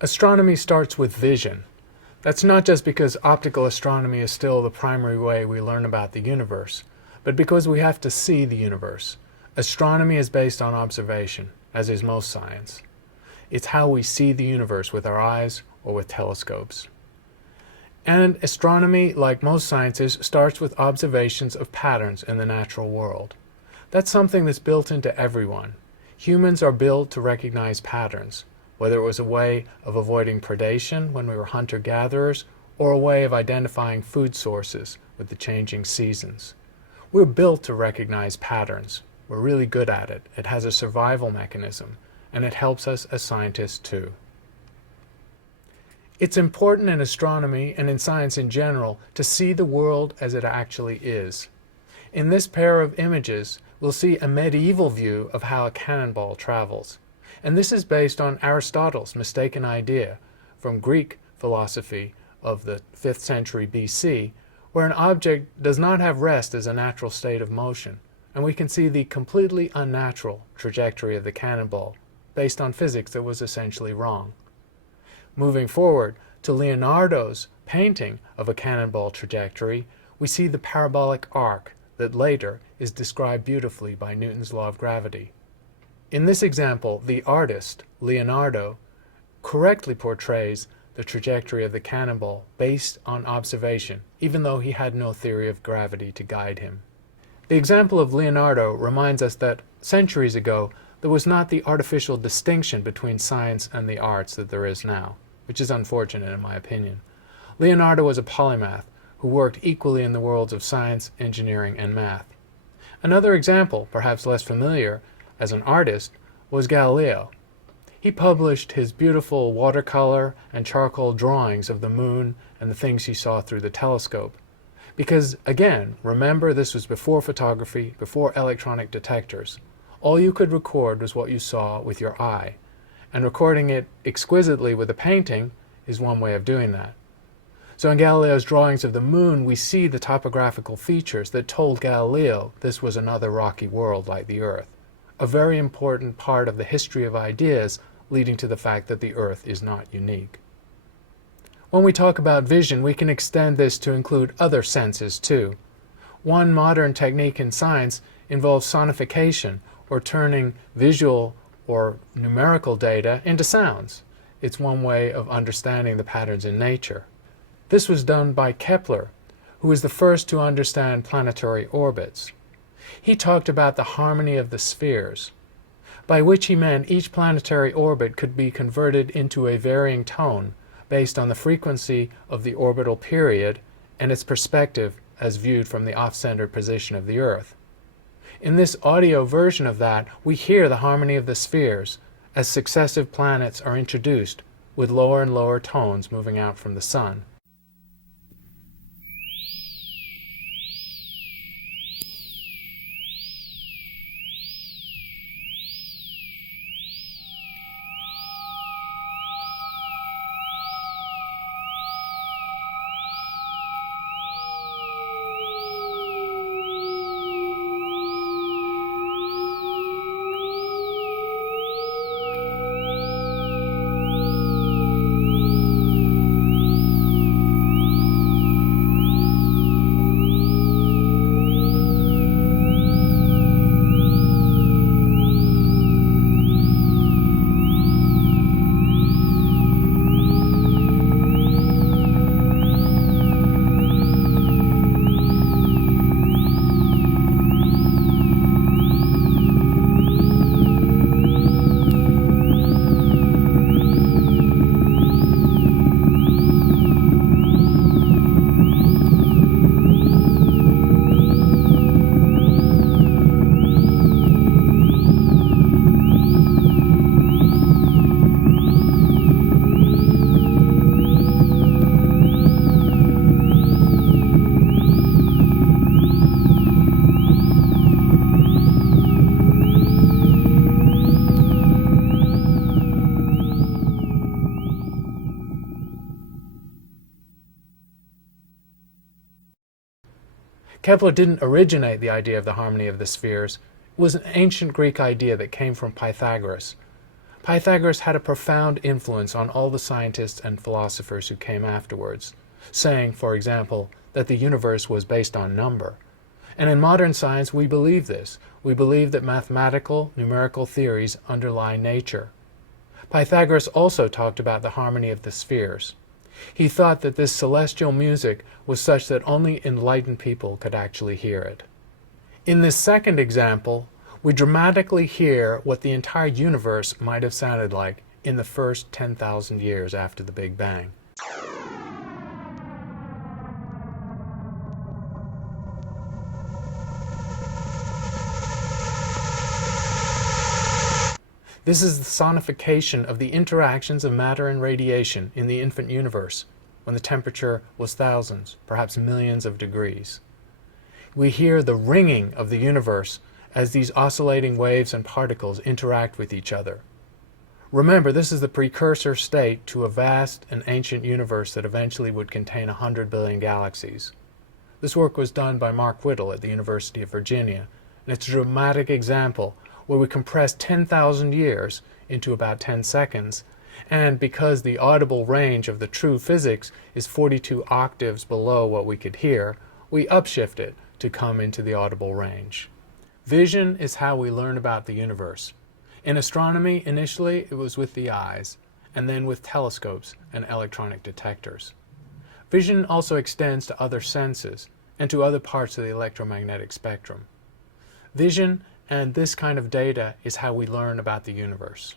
Astronomy starts with vision. That's not just because optical astronomy is still the primary way we learn about the universe, but because we have to see the universe. Astronomy is based on observation, as is most science. It's how we see the universe with our eyes or with telescopes. And astronomy, like most sciences, starts with observations of patterns in the natural world. That's something that's built into everyone. Humans are built to recognize patterns, whether it was a way of avoiding predation when we were hunter-gatherers, or a way of identifying food sources with the changing seasons. We're built to recognize patterns. We're really good at it. It has a survival mechanism, and it helps us as scientists too. It's important in astronomy and in science in general to see the world as it actually is. In this pair of images, we'll see a medieval view of how a cannonball travels. And this is based on Aristotle's mistaken idea from Greek philosophy of the 5th century BC, where an object does not have rest as a natural state of motion, and we can see the completely unnatural trajectory of the cannonball based on physics that was essentially wrong. Moving forward to Leonardo's painting of a cannonball trajectory, we see the parabolic arc that later is described beautifully by Newton's law of gravity. In this example, the artist, Leonardo, correctly portrays the trajectory of the cannonball based on observation, even though he had no theory of gravity to guide him. The example of Leonardo reminds us that centuries ago there was not the artificial distinction between science and the arts that there is now, which is unfortunate in my opinion. Leonardo was a polymath who worked equally in the worlds of science, engineering, and math. Another example, perhaps less familiar, as an artist, was Galileo. He published his beautiful watercolor and charcoal drawings of the moon and the things he saw through the telescope. Because, again, remember this was before photography, before electronic detectors. All you could record was what you saw with your eye, and recording it exquisitely with a painting is one way of doing that. So in Galileo's drawings of the moon, we see the topographical features that told Galileo this was another rocky world like the Earth. A very important part of the history of ideas leading to the fact that the Earth is not unique. When we talk about vision, we can extend this to include other senses too. One modern technique in science involves sonification, or turning visual or numerical data into sounds. It's one way of understanding the patterns in nature. This was done by Kepler, who was the first to understand planetary orbits. He talked about the harmony of the spheres, by which he meant each planetary orbit could be converted into a varying tone based on the frequency of the orbital period and its perspective as viewed from the off-centered position of the Earth. In this audio version of that, we hear the harmony of the spheres as successive planets are introduced with lower and lower tones moving out from the Sun. Kepler didn't originate the idea of the harmony of the spheres. It was an ancient Greek idea that came from Pythagoras. Pythagoras had a profound influence on all the scientists and philosophers who came afterwards, saying, for example, that the universe was based on number. And in modern science, we believe this. We believe that mathematical, numerical theories underlie nature. Pythagoras also talked about the harmony of the spheres. He thought that this celestial music was such that only enlightened people could actually hear it. In this second example, we dramatically hear what the entire universe might have sounded like in the first 10,000 years after the Big Bang. This is the sonification of the interactions of matter and radiation in the infant universe, when the temperature was thousands, perhaps millions of degrees. We hear the ringing of the universe as these oscillating waves and particles interact with each other. Remember, this is the precursor state to a vast and ancient universe that eventually would contain 100 billion galaxies. This work was done by Mark Whittle at the University of Virginia, and it's a dramatic example where we compress 10,000 years into about 10 seconds, and because the audible range of the true physics is 42 octaves below what we could hear, we upshift it to come into the audible range. Vision is how we learn about the universe. In astronomy, initially it was with the eyes, and then with telescopes and electronic detectors. Vision also extends to other senses and to other parts of the electromagnetic spectrum. Vision and this kind of data is how we learn about the universe.